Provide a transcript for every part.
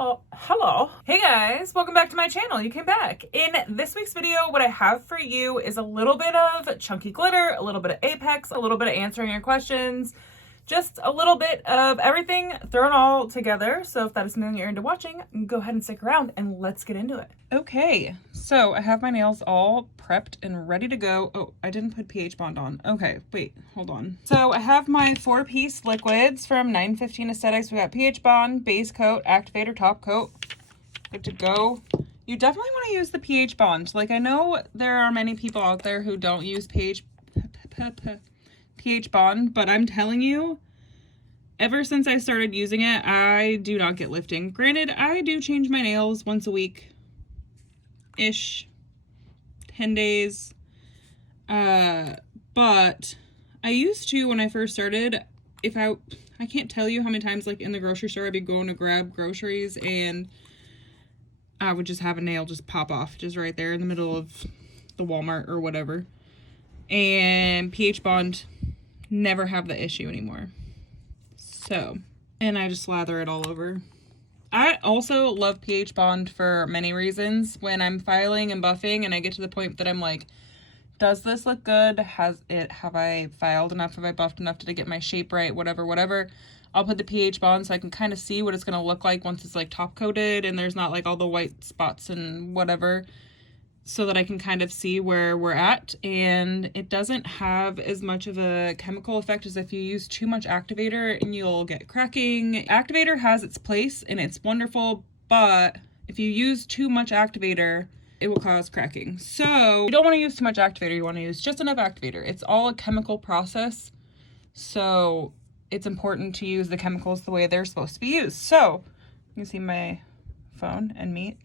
Oh, hello. Hey guys, welcome back to my channel. You came back. In this week's video, what I have for you is a little bit of chunky glitter, a little bit of Apex, a little bit of answering your questions, just a little bit of everything thrown all together. So if that is something you're into watching, go ahead and stick around and let's get into it. Okay, so I have my nails all prepped and ready to go. Oh, I didn't put pH bond on. Okay, wait, hold on. So I have my 4-piece liquids from 915 Aesthetics. We got pH bond, base coat, activator, top coat. Good to go. You definitely want to use the pH bond. Like, I know there are many people out there who don't use pH bond, but I'm telling you, ever since I started using it, I do not get lifting. Granted, I do change my nails once a week ish, 10 days, but I used to, when I first started, if I can't tell you how many times, like, in the grocery store I'd be going to grab groceries and I would just have a nail just pop off just right there in the middle of the Walmart or whatever. And pH bond never have the issue anymore. So, and I just slather it all over. I also love pH bond for many reasons. When I'm filing and buffing and I get to the point that I'm like, does this look good? Have I filed enough? Have I buffed enough to get my shape right? Whatever. I'll put the pH bond so I can kind of see what it's going to look like once it's like top coated and there's not like all the white spots and whatever, so that I can kind of see where we're at. And it doesn't have as much of a chemical effect as if you use too much activator and you'll get cracking. Activator has its place and it's wonderful, but if you use too much activator, it will cause cracking. So you don't want to use too much activator. You want to use just enough activator. It's all a chemical process, so it's important to use the chemicals the way they're supposed to be used. So you can see my phone and me.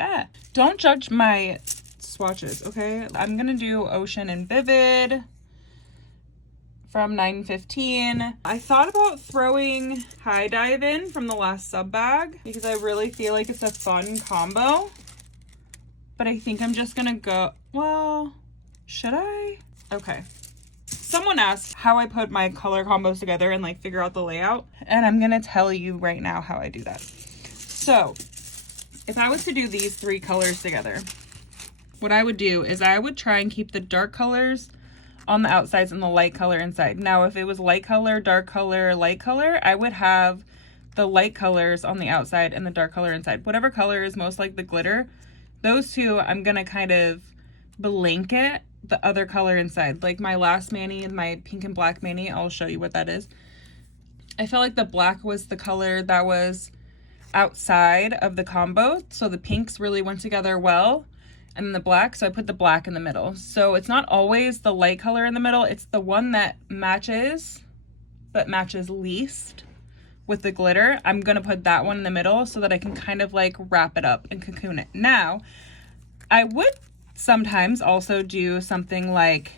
Don't judge my swatches, okay? I'm gonna do Ocean and Vivid from 915. I thought about throwing High Dive in from the last sub bag because I really feel like it's a fun combo, but I think I'm just gonna go, well, should I? Okay. Someone asked how I put my color combos together and like figure out the layout, and I'm gonna tell you right now how I do that. So if I was to do these 3 colors together, what I would do is I would try and keep the dark colors on the outsides and the light color inside. Now, if it was light color, dark color, light color, I would have the light colors on the outside and the dark color inside. Whatever color is most like the glitter, those two, I'm gonna kind of blanket the other color inside. Like my last mani and my pink and black mani, I'll show you what that is. I felt like the black was the color that was outside of the combo, so the pinks really went together well, and then the black, so I put the black in the middle. So it's not always the light color in the middle, it's the one that matches, but matches least with the glitter. I'm gonna put that one in the middle so that I can kind of like wrap it up and cocoon it. Now, I would sometimes also do something like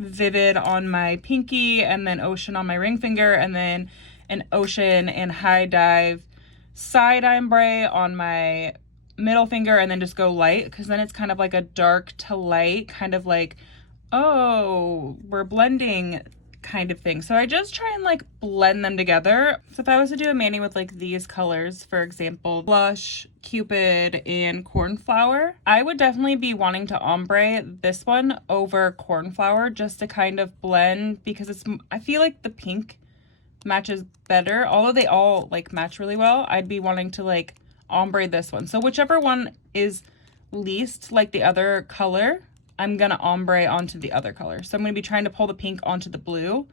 Vivid on my pinky and then Ocean on my ring finger, and then an Ocean and High Dive side ombre on my middle finger, and then just go light, because then it's kind of like a dark to light, kind of like, oh, we're blending kind of thing. So I just try and like blend them together. So if I was to do a mani with like these colors, for example, Blush, Cupid, and Cornflower, I would definitely be wanting to ombre this one over Cornflower just to kind of blend, because it's, I feel like the pink matches better. Although they all like match really well, I'd be wanting to like ombre this one. So whichever one is least like the other color, I'm gonna ombre onto the other color. So I'm gonna be trying to pull the pink onto the blue.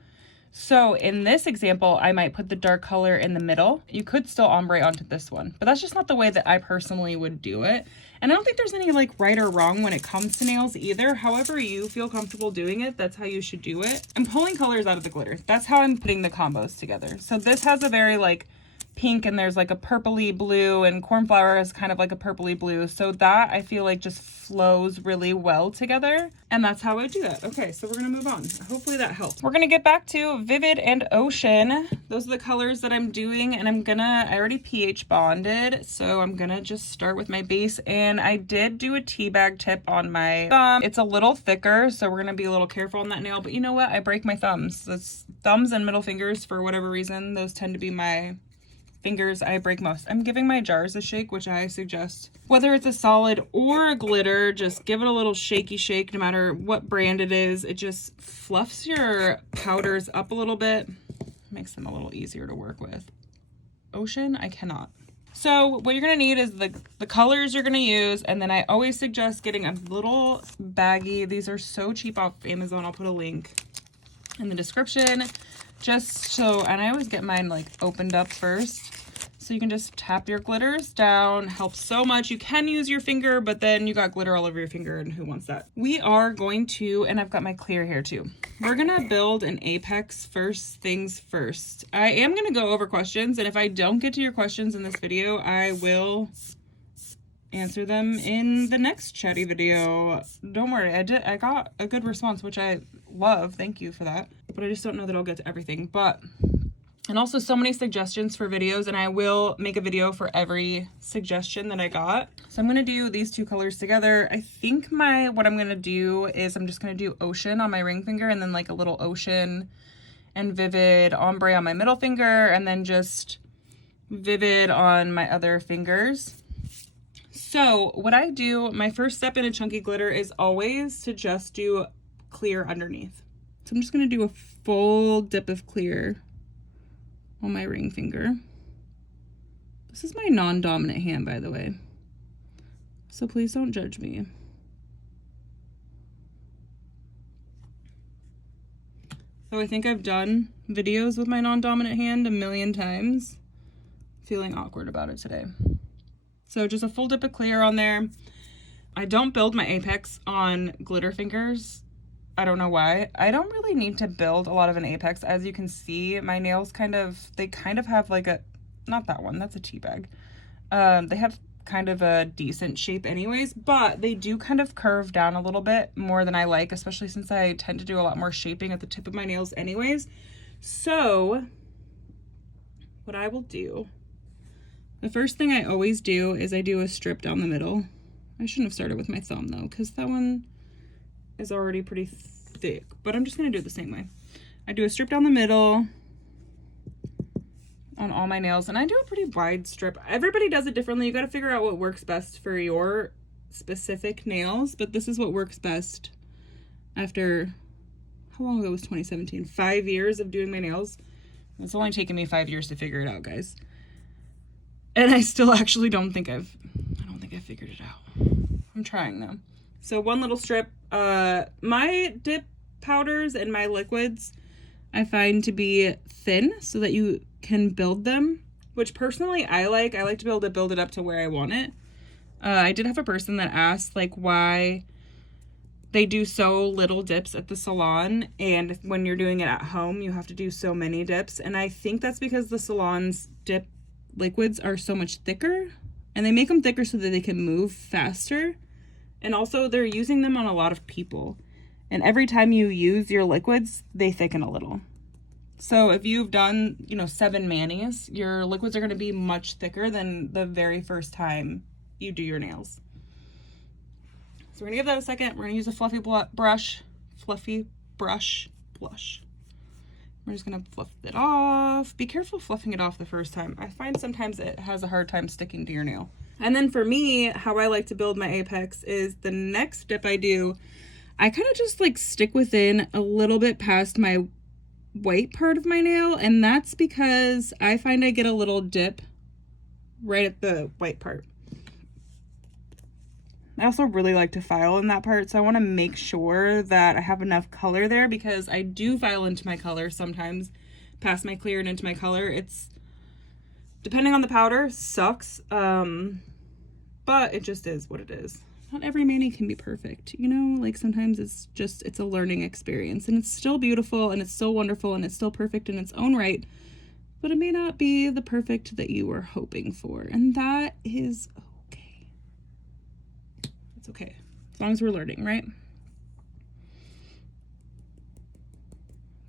So in this example, I might put the dark color in the middle. You could still ombre onto this one, but that's just not the way that I personally would do it. And I don't think there's any like right or wrong when it comes to nails either. However you feel comfortable doing it, that's how you should do it. I'm pulling colors out of the glitter. That's how I'm putting the combos together. So this has a very like pink, and there's like a purpley blue, and Cornflower is kind of like a purpley blue. So that I feel like just flows really well together, and that's how I do that. Okay, so we're gonna move on. Hopefully that helps. We're gonna get back to Vivid and Ocean. Those are the colors that I'm doing, and I already pH bonded, so I'm gonna just start with my base. And I did do a tea bag tip on my thumb. It's a little thicker, so we're gonna be a little careful on that nail, but you know what? I break my thumbs. That's thumbs and middle fingers, for whatever reason, those tend to be my fingers I break most. I'm giving my jars a shake, which I suggest. Whether it's a solid or a glitter, just give it a little shaky shake no matter what brand it is. It just fluffs your powders up a little bit, makes them a little easier to work with. Ocean, I cannot. So what you're gonna need is the colors you're gonna use, and then I always suggest getting a little baggie. These are so cheap off Amazon. I'll put a link in the description. Just so, and I always get mine like opened up first. So you can just tap your glitters down, helps so much. You can use your finger, but then you got glitter all over your finger, and who wants that? We are going to, and I've got my clear here too. We're gonna build an apex first things first. I am gonna go over questions, and if I don't get to your questions in this video, I will answer them in the next chatty video. Don't worry, I got a good response, which I love. Thank you for that. But I just don't know that I'll get to everything. And also so many suggestions for videos, and I will make a video for every suggestion that I got. So I'm gonna do these two colors together. I think what I'm gonna do is I'm just gonna do ocean on my ring finger, and then like a little ocean and vivid ombre on my middle finger, and then just vivid on my other fingers. So what I do, my first step in a chunky glitter is always to just do clear underneath. So I'm just gonna do a full dip of clear on my ring finger. This is my non-dominant hand, by the way, so please don't judge me. So I think I've done videos with my non-dominant hand a million times. Feeling awkward about it today. So just a full dip of clear on there. I don't build my apex on glitter fingers. I don't know why. I don't really need to build a lot of an apex. As you can see, my nails kind of have like a, not that one, that's a tea bag. They have kind of a decent shape anyways, but they do kind of curve down a little bit more than I like, especially since I tend to do a lot more shaping at the tip of my nails anyways. So what I will do, the first thing I always do is I do a strip down the middle. I shouldn't have started with my thumb though, because that one is already pretty thick, but I'm just gonna do it the same way. I do a strip down the middle on all my nails, and I do a pretty wide strip. Everybody does it differently. You got to figure out what works best for your specific nails, but this is what works best after, how long ago was 2017? 5 years of doing my nails. It's only taken me 5 years to figure it out, guys. And I still actually I don't think I've figured it out. I'm trying though. So one little strip. My dip powders and my liquids I find to be thin so that you can build them, which personally I like to be able to build it up to where I want it. I did have a person that asked like why they do so little dips at the salon, and when you're doing it at home you have to do so many dips, and I think that's because the salon's dip liquids are so much thicker, and they make them thicker so that they can move faster. And also they're using them on a lot of people. And every time you use your liquids, they thicken a little. So if you've done, 7 manis, your liquids are going to be much thicker than the very first time you do your nails. So we're going to give that a second. We're going to use a fluffy brush blush. We're just going to fluff it off. Be careful fluffing it off the first time. I find sometimes it has a hard time sticking to your nail. And then for me, how I like to build my apex is the next dip I do, I kind of just like stick within a little bit past my white part of my nail. And that's because I find I get a little dip right at the white part. I also really like to file in that part, so I want to make sure that I have enough color there, because I do file into my color sometimes, past my clear and into my color. It's, depending on the powder, sucks, but it just is what it is. Not every mani can be perfect, like sometimes it's a learning experience, and it's still beautiful, and it's still wonderful, and it's still perfect in its own right, but it may not be the perfect that you were hoping for, and that is okay. It's okay, as long as we're learning, right?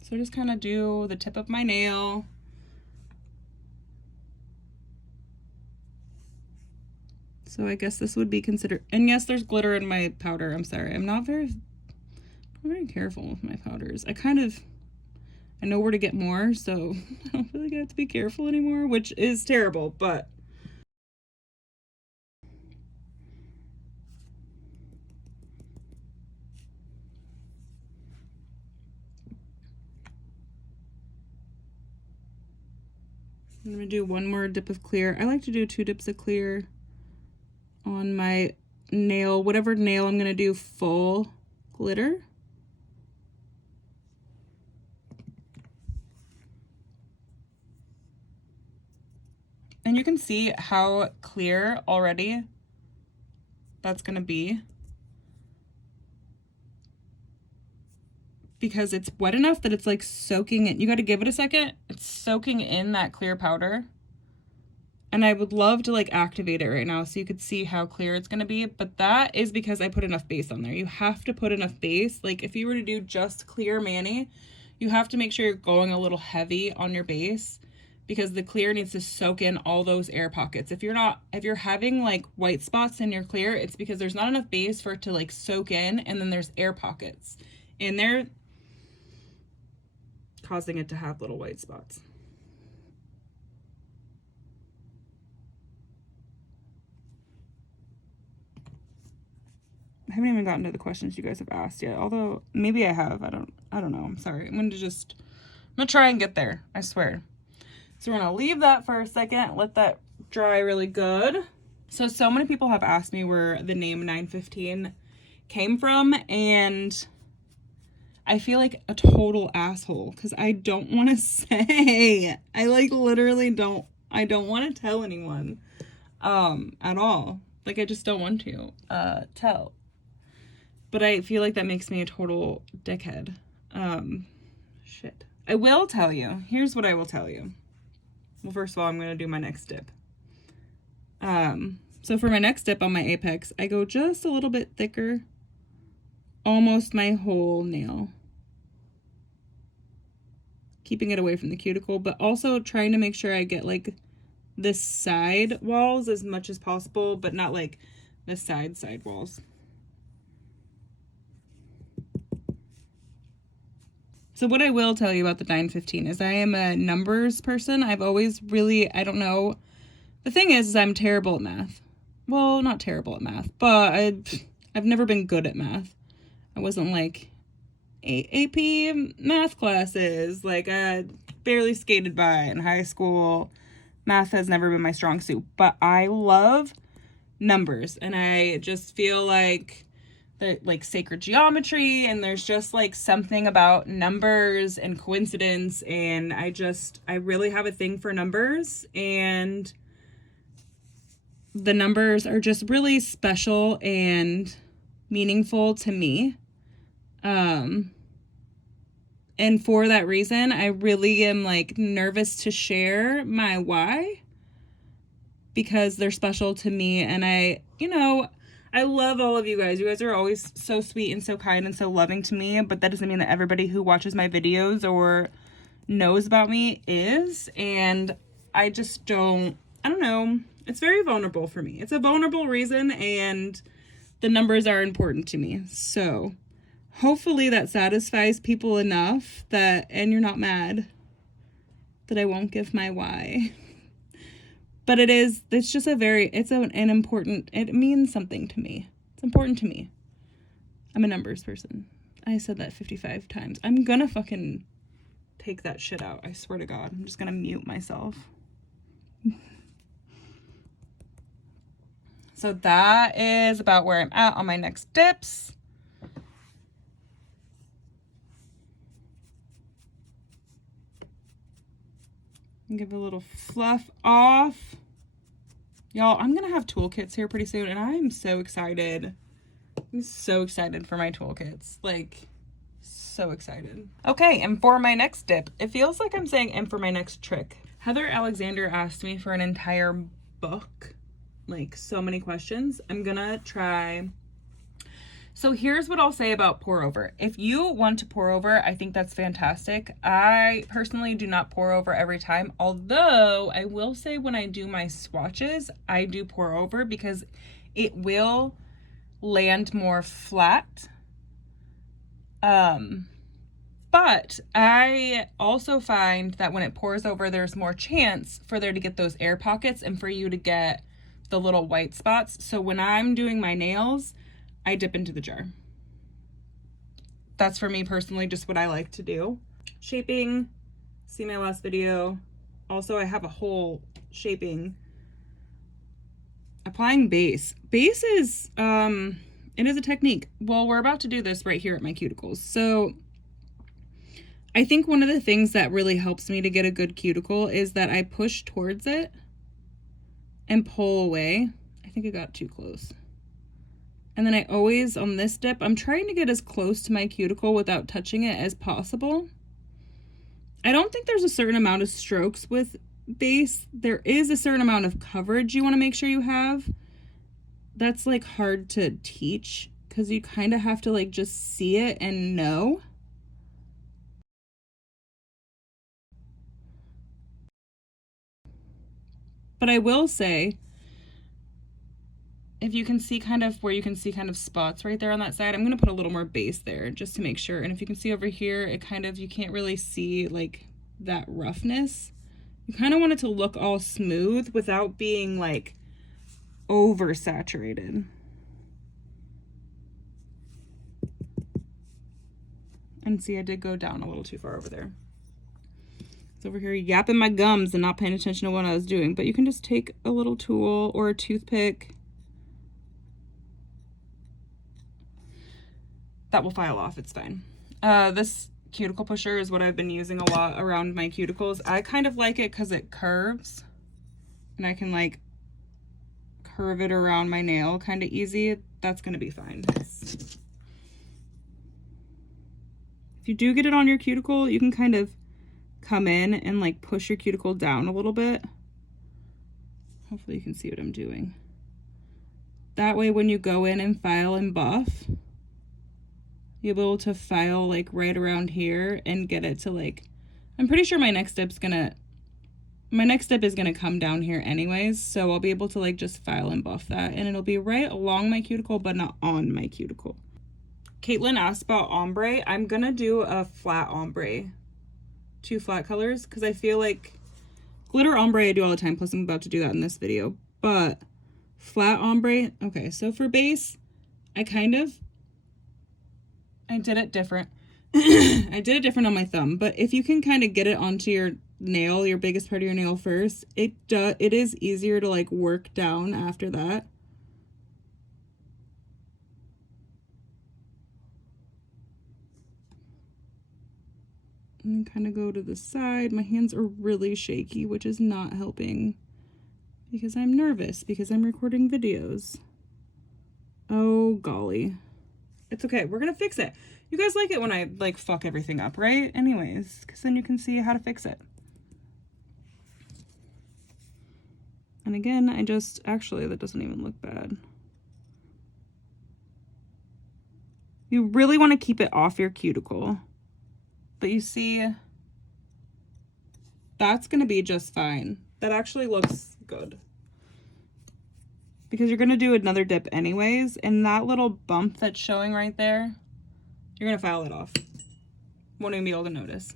So I just kind of do the tip of my nail. So I guess this would be considered, and yes, there's glitter in my powder. I'm sorry, I'm not very careful with my powders. I I know where to get more, so I don't feel like I have to be careful anymore, which is terrible, but I'm gonna do one more dip of clear. I like to do 2 dips of clear on my nail, whatever nail I'm gonna do full glitter. And you can see how clear already that's gonna be, because it's wet enough that it's like soaking it. You got to give it a second. It's soaking in that clear powder. And I would love to like activate it right now so you could see how clear it's going to be. But that is because I put enough base on there. You have to put enough base. Like if you were to do just clear mani, you have to make sure you're going a little heavy on your base, because the clear needs to soak in all those air pockets. If you're having like white spots in your clear, it's because there's not enough base for it to like soak in, and then there's air pockets in there causing it to have little white spots. I haven't even gotten to the questions you guys have asked yet, although maybe I have. I don't know. I'm sorry. I'm gonna try and get there, I swear. So we're gonna leave that for a second, let that dry really good. So many people have asked me where the name 915 came from, and I feel like a total asshole because I don't want to say. I like literally don't want to tell anyone at all. Like I just don't want to tell. But I feel like that makes me a total dickhead. Shit. I will tell you. Here's what I will tell you. Well, first of all, I'm going to do my next dip. So for my next dip on my apex, I go just a little bit thicker. Almost my whole nail, keeping it away from the cuticle, but also trying to make sure I get like the side walls as much as possible, but not like the side walls. So what I will tell you about the 915 is I am a numbers person. I've always really, I don't know. The thing is I'm terrible at math. Well, not terrible at math, but I've never been good at math. I wasn't like AP math classes. Like I barely skated by in high school. Math has never been my strong suit, but I love numbers, and I just feel like like sacred geometry, and there's just like something about numbers and coincidence, and I really have a thing for numbers, and the numbers are just really special and meaningful to me. And for that reason, I really am like nervous to share my why, because they're special to me. And I love all of you guys. You guys are always so sweet and so kind and so loving to me, but that doesn't mean that everybody who watches my videos or knows about me is. And I just don't know. It's very vulnerable for me. It's a vulnerable reason, and the numbers are important to me. So hopefully that satisfies people enough and you're not mad that I won't give my why. But it's just an important, it means something to me. It's important to me. I'm a numbers person. I said that 55 times. I'm gonna fucking take that shit out. I swear to God. I'm just gonna mute myself. So that is about where I'm at on my next dips. Give a little fluff off. Y'all, I'm gonna have toolkits here pretty soon, and I'm so excited. I'm so excited for my toolkits. Like, so excited. Okay, and for my next dip, it feels like I'm saying and for my next trick. Heather Alexander asked me for an entire book, like so many questions. I'm gonna try. So here's what I'll say about pour over. If you want to pour over, I think that's fantastic. I personally do not pour over every time, although I will say when I do my swatches, I do pour over because it will land more flat. But I also find that when it pours over, there's more chance for there to get those air pockets and for you to get the little white spots. So when I'm doing my nails, I dip into the jar. That's for me personally just what I like to do. Shaping, see my last video. Also, I have a whole shaping. Applying base. Base is, it is a technique. Well, we're about to do this right here at my cuticles. So I think one of the things that really helps me to get a good cuticle is that I push towards it and pull away. I think I got too close. And then I always, on this dip, I'm trying to get as close to my cuticle without touching it as possible. I don't think there's a certain amount of strokes with base. There is a certain amount of coverage you want to make sure you have. That's like hard to teach because you kind of have to like just see it and know. But I will say, if you can see kind of where you can see kind of spots right there on that side, I'm going to put a little more base there just to make sure. And if you can see over here, it kind of, you can't really see like that roughness. You kind of want it to look all smooth without being like oversaturated. And see, I did go down a little too far over there. It's over here yapping my gums and not paying attention to what I was doing. But you can just take a little tool or a toothpick. That will file off, it's fine. This cuticle pusher is what I've been using a lot around my cuticles. I kind of like it because it curves and I can like curve it around my nail kind of easy. That's gonna be fine. If you do get it on your cuticle, you can kind of come in and like push your cuticle down a little bit. Hopefully you can see what I'm doing. That way when you go in and file and buff, you'll be able to file like right around here and get it to like, I'm pretty sure my next step is gonna come down here anyways, so I'll be able to like just file and buff that and it'll be right along my cuticle but not on my cuticle. Caitlin asked about ombre. I'm gonna do a flat ombre, 2 flat colors, because I feel like glitter ombre I do all the time, plus I'm about to do that in this video, but flat ombre, okay, so for base, I did it different. I did it different on my thumb, but if you can kind of get it onto your nail, your biggest part of your nail first, it is easier to like work down after that. And kind of go to the side. My hands are really shaky, which is not helping because I'm nervous because I'm recording videos. Oh golly. It's okay. We're gonna fix it. You guys like it when I like fuck everything up, right? Anyways, because then you can see how to fix it. And again, actually, that doesn't even look bad. You really want to keep it off your cuticle. But you see, that's going to be just fine. That actually looks good. Because you're going to do another dip anyways, and that little bump that's showing right there, you're going to file it off. Won't even be able to notice.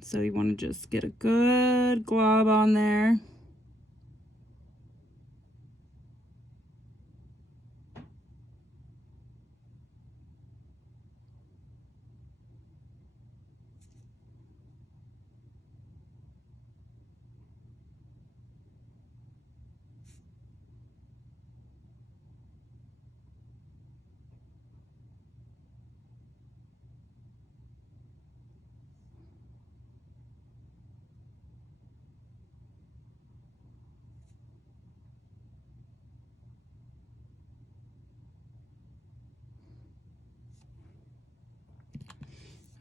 So you want to just get a good glob on there.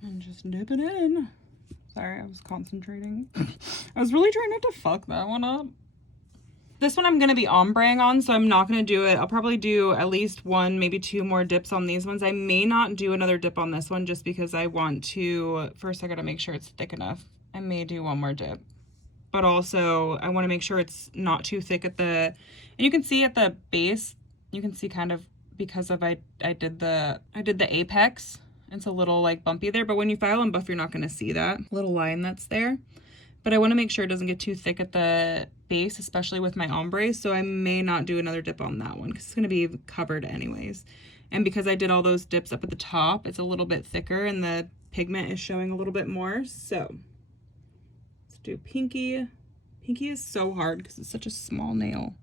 And just dip it in. Sorry, I was concentrating. I was really trying not to fuck that one up. This one I'm going to be ombreing on, so I'm not going to do it. I'll probably do at least 1, maybe 2 more dips on these ones. I may not do another dip on this one just because I want to, first I got to make sure it's thick enough. I may do 1 more dip. But also I want to make sure it's not too thick at the, and you can see at the base, you can see kind of because of I did the apex It's a little like bumpy there, but when you file and buff, you're not going to see that little line that's there. But I want to make sure it doesn't get too thick at the base, especially with my ombre, so I may not do another dip on that one because it's going to be covered anyways. And because I did all those dips up at the top, it's a little bit thicker and the pigment is showing a little bit more. So let's do pinky. Pinky is so hard because it's such a small nail.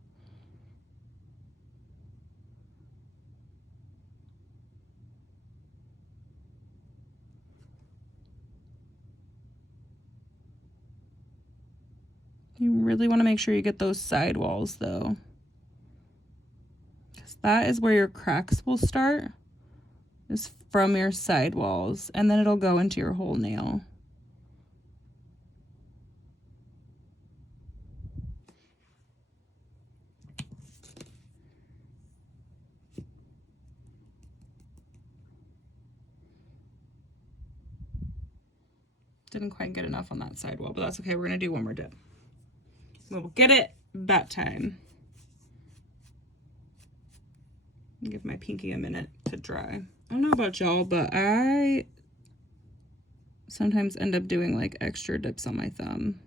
You really want to make sure you get those side walls though, because that is where your cracks will start, is from your side walls, and then it'll go into your whole nail. Didn't quite get enough on that side wall, but that's okay. We're gonna do one more dip. We'll get it that time. Give my pinky a minute to dry. I don't know about y'all, but I sometimes end up doing like extra dips on my thumb.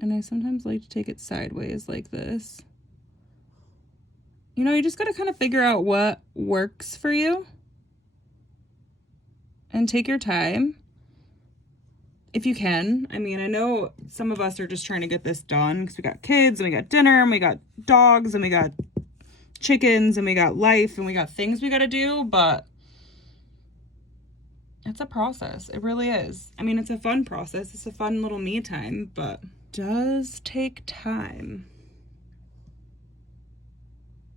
And I sometimes like to take it sideways like this. You know, you just gotta kind of figure out what works for you. And take your time. If you can. I mean, I know some of us are just trying to get this done because we got kids and we got dinner and we got dogs and we got chickens and we got life and we got things we got to do, but it's a process. It really is. I mean, it's a fun process. It's a fun little me time, but it does take time.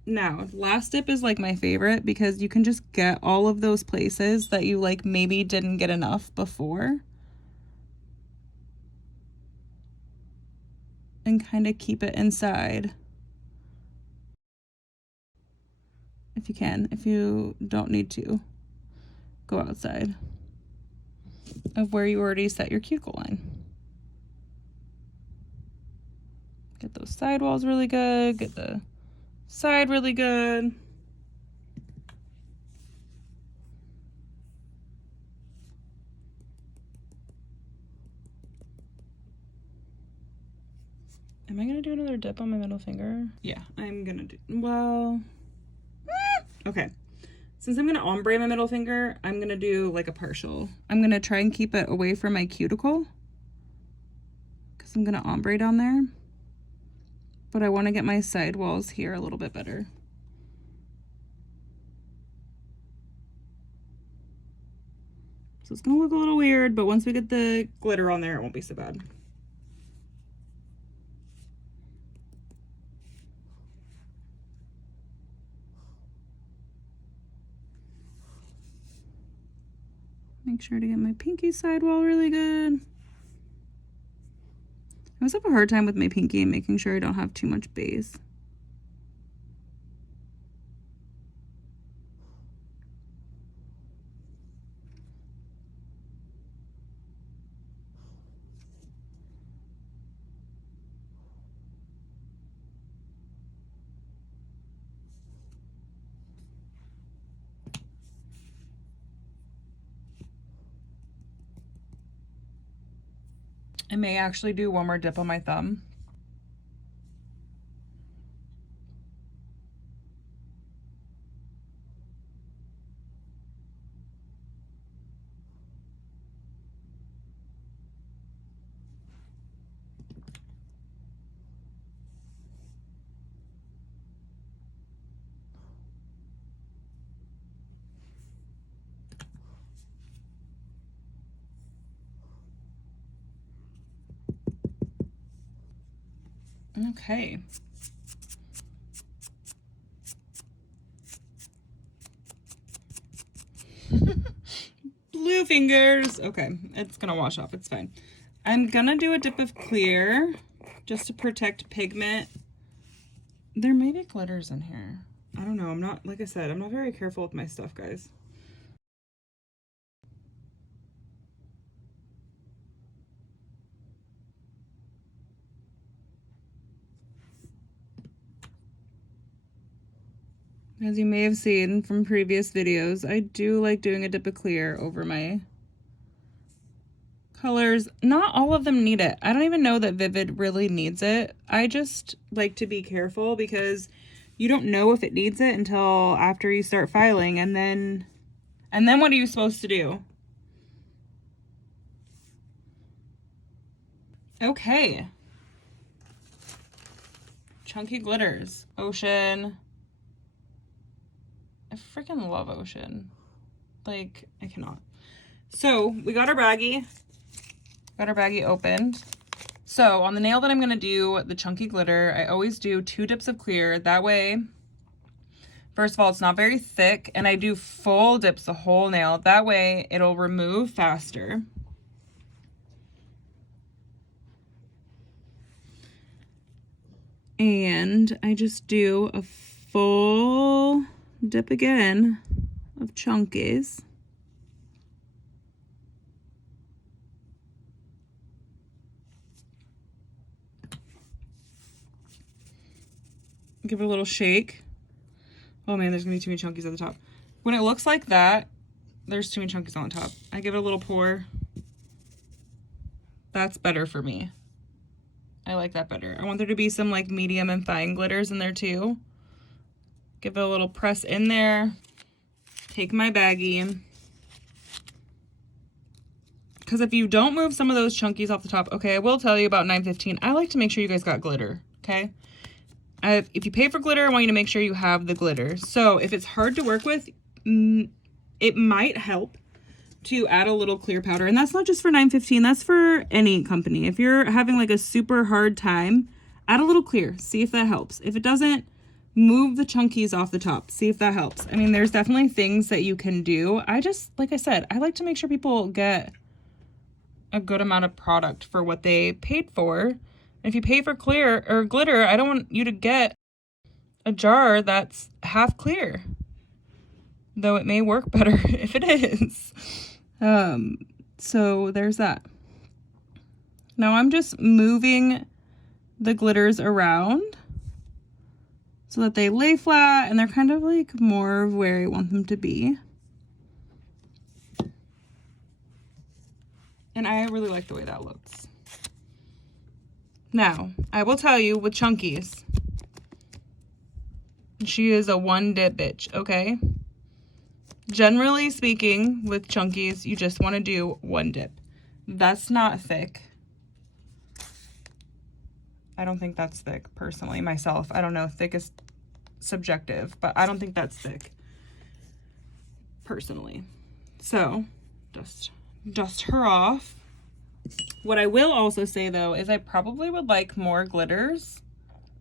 Now, last dip is like my favorite because you can just get all of those places that you like maybe didn't get enough before. And kind of keep it inside. If you can. If you don't need to, go outside of where you already set your cuticle line. Get those side walls really good. Get the side really good. Am I gonna do another dip on my middle finger? Yeah, I'm gonna do, well, okay. Since I'm gonna ombre my middle finger, I'm gonna do like a partial. I'm gonna try and keep it away from my cuticle because I'm gonna ombre down there. But I wanna get my side walls here a little bit better. So it's gonna look a little weird, but once we get the glitter on there, it won't be so bad. Make sure to get my pinky sidewall really good. I always have a hard time with my pinky and making sure I don't have too much base. I may actually do one more dip on my thumb. Okay. Blue fingers. Okay, it's gonna wash off, it's fine. I'm gonna do a dip of clear just to protect pigment. There may be glitters in here. I don't know, I'm not, like I said, I'm not very careful with my stuff, guys. As you may have seen from previous videos, I do like doing a dip of clear over my colors. Not all of them need it. I don't even know that Vivid really needs it. I just like to be careful because you don't know if it needs it until after you start filing, and then what are you supposed to do? Okay. Chunky glitters. Ocean. I freaking love Ocean. Like, I cannot. So, we got our baggie. Got our baggie opened. So, on the nail that I'm going to do the chunky glitter, I always do 2 dips of clear. That way, first of all, it's not very thick, and I do full dips the whole nail. That way, it'll remove faster. And I just do a full dip again of chunkies. Give it a little shake. Oh man, there's gonna be too many chunkies at the top. When it looks like that, there's too many chunkies on the top. I give it a little pour. That's better for me. I like that better. I want there to be some like medium and fine glitters in there too. Give it a little press in there. Take my baggie. Because if you don't move some of those chunkies off the top, okay, I will tell you about 915. I like to make sure you guys got glitter, okay? If you pay for glitter, I want you to make sure you have the glitter. So if it's hard to work with, it might help to add a little clear powder. And that's not just for 915, that's for any company. If you're having like a super hard time, add a little clear. See if that helps. If it doesn't, move the chunkies off the top. See if that helps. I mean, there's definitely things that you can do. I just, like I said, I like to make sure people get a good amount of product for what they paid for. If you pay for clear or glitter, I don't want you to get a jar that's half clear, though it may work better if it is. So there's that. Now I'm just moving the glitters around so that they lay flat and they're kind of like more of where I want them to be. And I really like the way that looks. Now, I will tell you with chunkies, she is a one dip bitch, okay? Generally speaking, with chunkies, you just want to do one dip. That's not thick. I don't think that's thick, personally, myself. I don't know, thick is subjective, but I don't think that's thick, personally. So, just dust her off. What I will also say though is I probably would like more glitters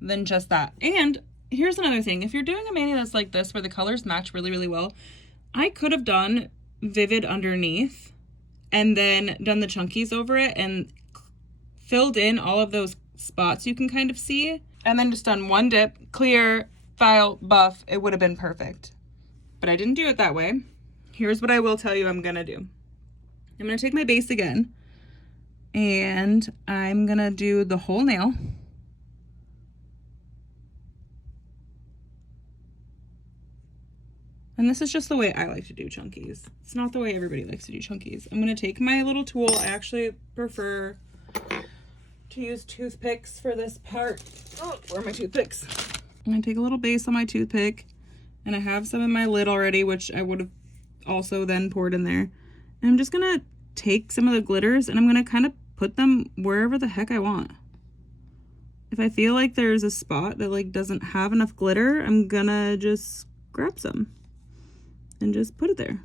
than just that. And here's another thing. If you're doing a mani that's like this where the colors match really, really well, I could have done Vivid underneath and then done the chunkies over it and filled in all of those spots you can kind of see, and then just done one dip, clear, file, buff. It would have been perfect. But I didn't do it that way. Here's what I will tell you I'm gonna do. I'm gonna take my base again, and I'm gonna do the whole nail. And this is just the way I like to do chunkies. It's not the way everybody likes to do chunkies. I'm gonna take my little tool. I actually prefer to use toothpicks for this part. Oh, where are my toothpicks? I'm gonna take a little base on my toothpick, and I have some in my lid already, which I would have also then poured in there. And I'm just gonna take some of the glitters and I'm gonna kind of put them wherever the heck I want. If I feel like there's a spot that like doesn't have enough glitter, I'm gonna just grab some and just put it there.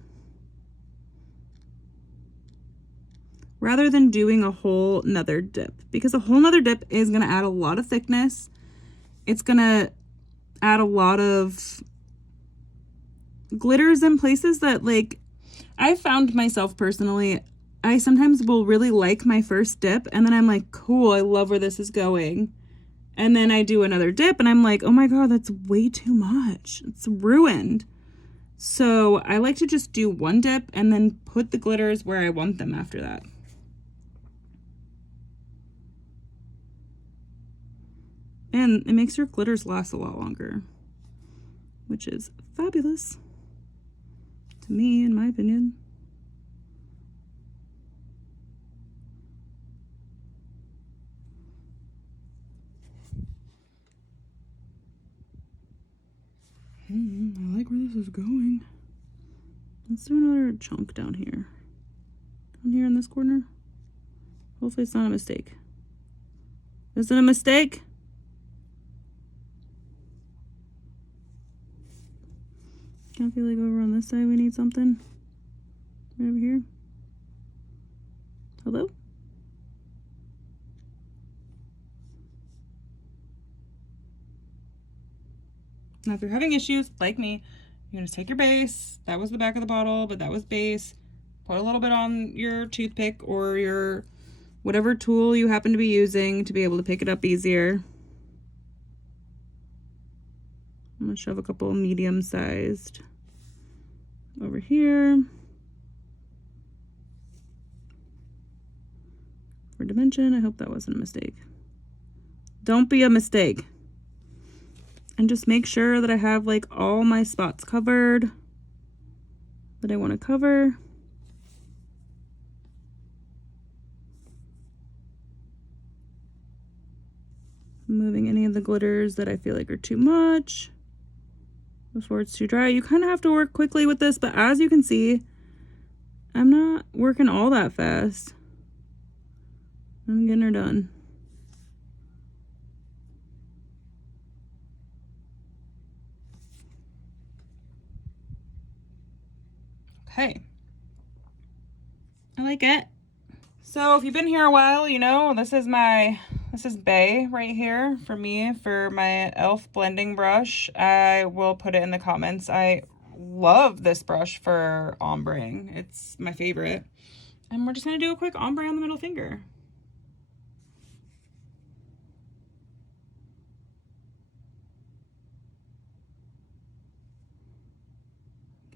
Rather than doing a whole nother dip, because a whole nother dip is gonna add a lot of thickness. It's gonna add a lot of glitters in places that, like, I found myself personally, I sometimes will really like my first dip and then I'm like, cool, I love where this is going. And then I do another dip and I'm like, oh my God, that's way too much. It's ruined. So I like to just do one dip and then put the glitters where I want them after that. And it makes your glitters last a lot longer. which is fabulous to me, in my opinion. I like where this is going. Let's do another chunk down here. Down here in this corner. Hopefully it's not a mistake. Is it a mistake? I feel like over on this side we need something. Right over here. Hello? Now if you're having issues like me, you're gonna take your base. That was the back of the bottle, but that was base. Put a little bit on your toothpick or your whatever tool you happen to be using to be able to pick it up easier. I'm gonna shove a couple medium-sized over here. For dimension, I hope that wasn't a mistake. Don't be a mistake. And just make sure that I have like all my spots covered that I want to cover. Moving any of the glitters that I feel like are too much before it's too dry. You kind of have to work quickly with this, but as you can see, I'm not working all that fast. I'm getting her done. Okay. I like it. So if you've been here a while, you know, this is Bay right here for me, for my e.l.f. blending brush. I will put it in the comments. I love this brush for ombreing. It's my favorite. And we're just gonna do a quick ombre on the middle finger.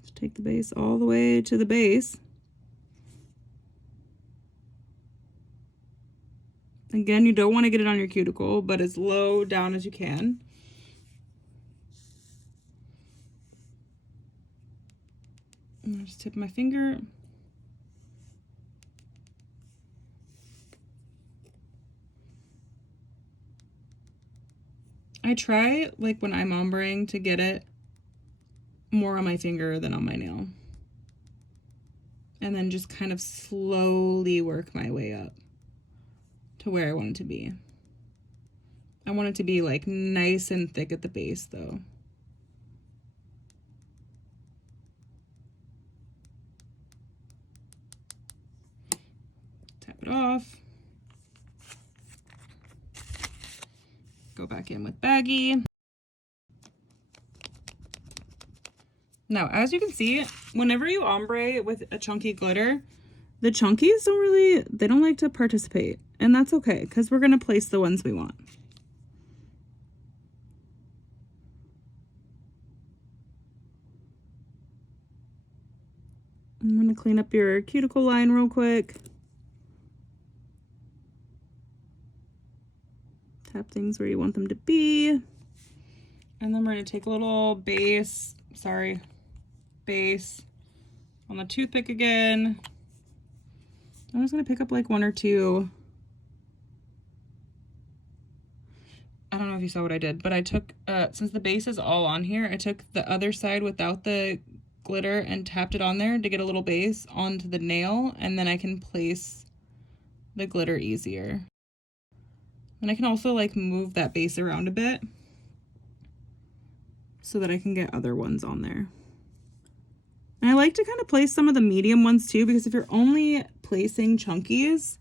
Just take the base all the way to the base. Again, you don't want to get it on your cuticle, but as low down as you can. And I just tip my finger. I try, like when I'm ombreing, to get it more on my finger than on my nail. And then just kind of slowly work my way up to where I want it to be. I want it to be like nice and thick at the base though. Tap it off. Go back in with baggie. Now, as you can see, whenever you ombre with a chunky glitter, the chunkies they don't like to participate. And that's okay, because we're going to place the ones we want. I'm going to clean up your cuticle line real quick. Tap things where you want them to be. And then we're going to take a little base on the toothpick again. I'm just going to pick up like one or two. I don't know if you saw what I did, but I took, since the base is all on here, I took the other side without the glitter and tapped it on there to get a little base onto the nail, and then I can place the glitter easier. And I can also like move that base around a bit so that I can get other ones on there. And I like to kind of place some of the medium ones too, because if you're only placing chunkies,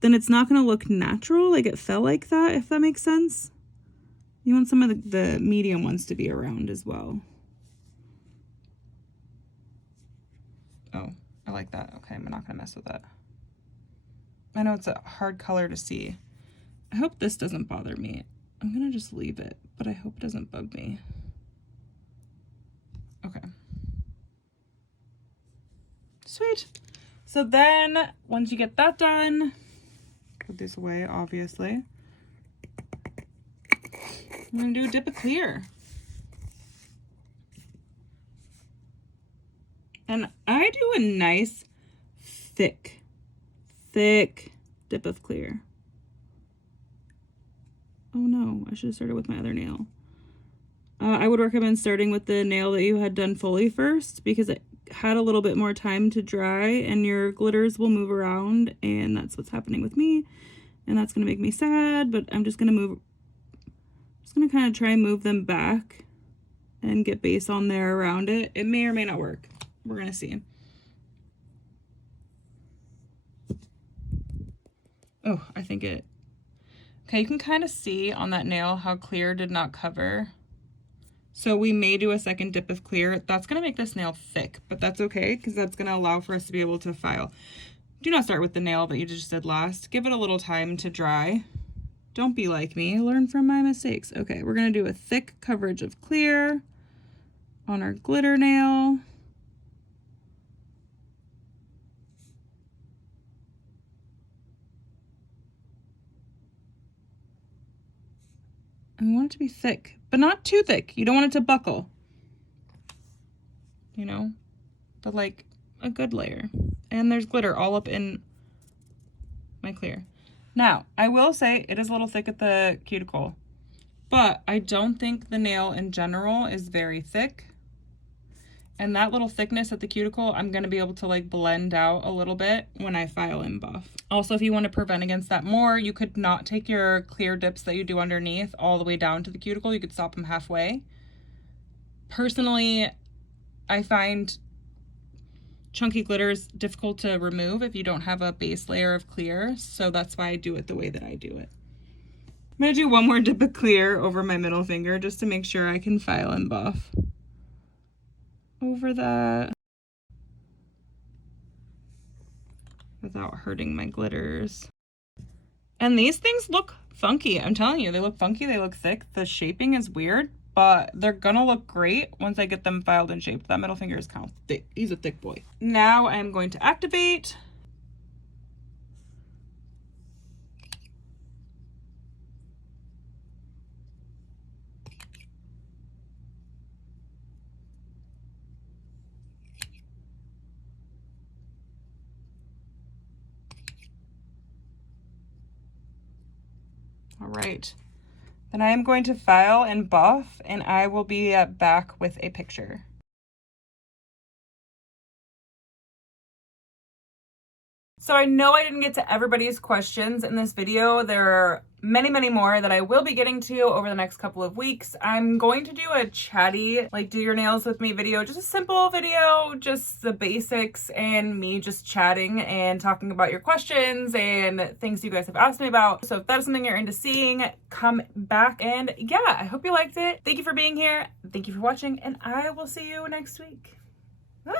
then it's not going to look natural, like it fell like that, if that makes sense. You want some of the medium ones to be around as well. Oh, I like that. Okay, I'm not going to mess with that. I know it's a hard color to see. I hope this doesn't bother me. I'm going to just leave it, but I hope it doesn't bug me. Okay. Sweet. So then, once you get that done, put this away, obviously. I'm gonna do a dip of clear. And I do a nice thick dip of clear. Oh no, I should have started with my other nail. I would recommend starting with the nail that you had done fully first, because it had a little bit more time to dry and your glitters will move around, and that's what's happening with me. And that's gonna make me sad, but I'm just gonna kind of try and move them back and get base on there around it. It may or may not work. We're gonna see. Oh, I think it. Okay, you can kind of see on that nail how clear did not cover. So we may do a second dip of clear. That's gonna make this nail thick, but that's okay because that's gonna allow for us to be able to file. Do not start with the nail that you just did last. Give it a little time to dry. Don't be like me, learn from my mistakes. Okay, we're gonna do a thick coverage of clear on our glitter nail. And we want it to be thick, but not too thick. You don't want it to buckle, you know, but like a good layer. And there's glitter all up in my clear. Now, I will say it is a little thick at the cuticle, but I don't think the nail in general is very thick. And that little thickness at the cuticle, I'm gonna be able to like blend out a little bit when I file and buff. Also, if you want to prevent against that more, you could not take your clear dips that you do underneath all the way down to the cuticle. You could stop them halfway. Personally, I find chunky glitters difficult to remove if you don't have a base layer of clear, so that's why I do it the way that I do it. I'm gonna do one more dip of clear over my middle finger just to make sure I can file and buff over that without hurting my glitters. And these things look funky. I'm telling you, they look funky, they look thick. The shaping is weird, but they're gonna look great once I get them filed and shaped. That middle finger is kind of thick. He's a thick boy. Now I'm going to activate. All right, then I am going to file and buff, and I will be back with a picture. So I know I didn't get to everybody's questions in this video. There are many, many more that I will be getting to over the next couple of weeks. I'm going to do a chatty, like do your nails with me video, just a simple video, just the basics and me just chatting and talking about your questions and things you guys have asked me about. So if that is something you're into seeing, come back. And yeah, I hope you liked it. Thank you for being here. Thank you for watching, and I will see you next week. Bye.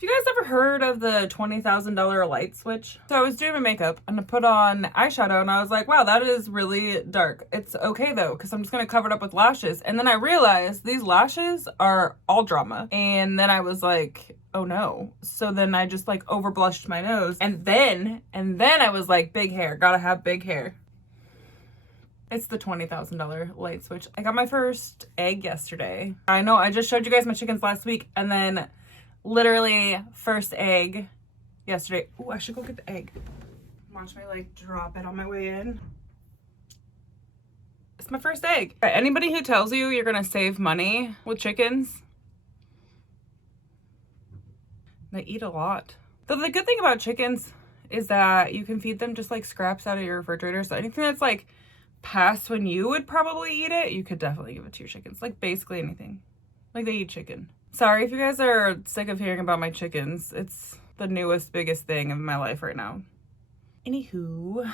Have you guys ever heard of the $20,000 light switch? So I was doing my makeup and I put on eyeshadow and I was like, wow, that is really dark. It's okay though, because I'm just going to cover it up with lashes. And then I realized these lashes are all drama. And then I was like, oh no. So then I just like over blushed my nose. And then I was like, big hair, gotta have big hair. It's the $20,000 light switch. I got my first egg yesterday. I know I just showed you guys my chickens last week, and then literally first egg yesterday. Oh, I should go get the egg. Watch me like drop it on my way in. It's my first egg. Anybody who tells you you're gonna save money with chickens, they eat a lot. So the good thing about chickens is that you can feed them just like scraps out of your refrigerator. So anything that's like past when you would probably eat it, you could definitely give it to your chickens. Like basically anything. Like they eat chicken. Sorry if you guys are sick of hearing about my chickens. It's the newest, biggest thing in my life right now. Anywho.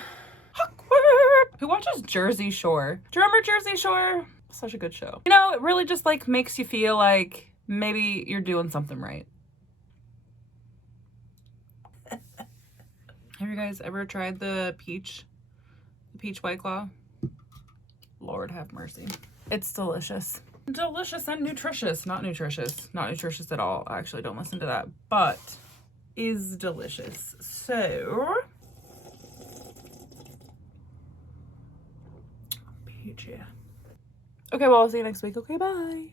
Awkward. Who watches Jersey Shore? Do you remember Jersey Shore? Such a good show. You know, it really just like makes you feel like maybe you're doing something right. Have you guys ever tried the peach White Claw? Lord have mercy. It's delicious. Delicious and nutritious. Not nutritious. Not nutritious at all. I actually don't listen to that. But is delicious. So peach, yeah. Okay, well, I'll see you next week. Okay, bye.